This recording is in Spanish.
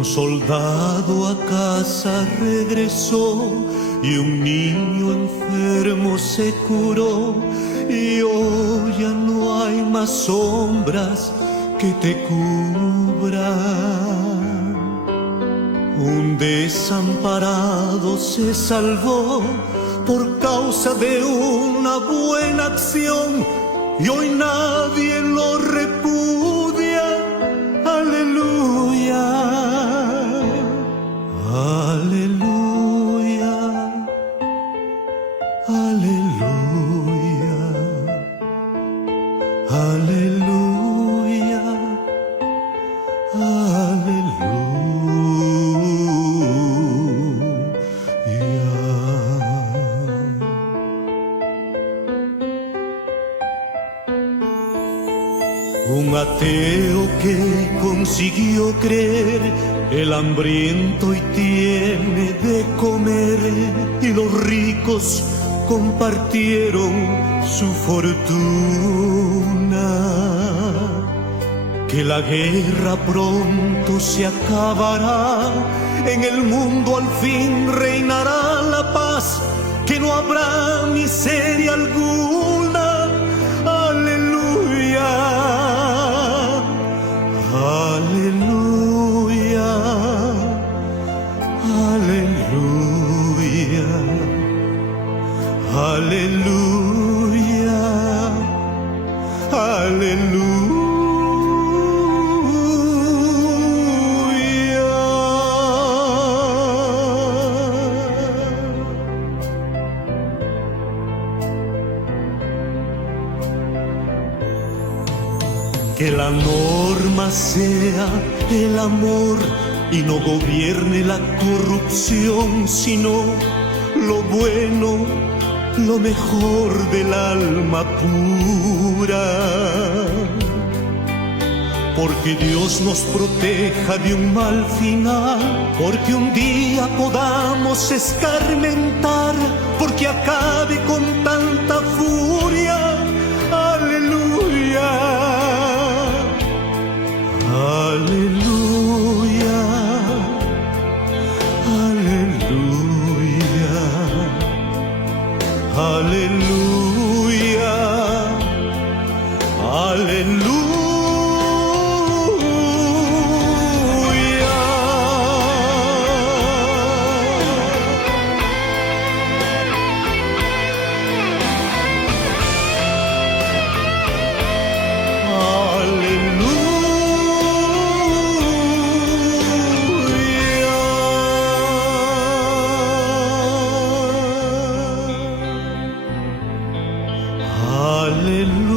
Un soldado a casa regresó y un niño enfermo se curó, y hoy ya no hay más sombras que te cubran. Un desamparado se salvó por causa de una buena acción, y hoy nadie lo repudia. Aleluya, aleluya, aleluya, aleluya, Un ateo que consiguió creer, el hambriento y tiene de comer, y los ricos compartieron su fortuna. Que la guerra pronto se acabará, en el mundo al fin reinará la paz, que no habrá miseria alguna. Aleluya, aleluya, aleluya, aleluya, aleluya. Que la norma sea el amor y no gobierne la corrupción, sino lo bueno, lo mejor del alma pura. Porque Dios nos proteja de un mal final, porque un día podamos escarmentar, porque acabe con tanta furia. Aleluya, aleluya, aleluya, aleluya, aleluya. Hallelujah.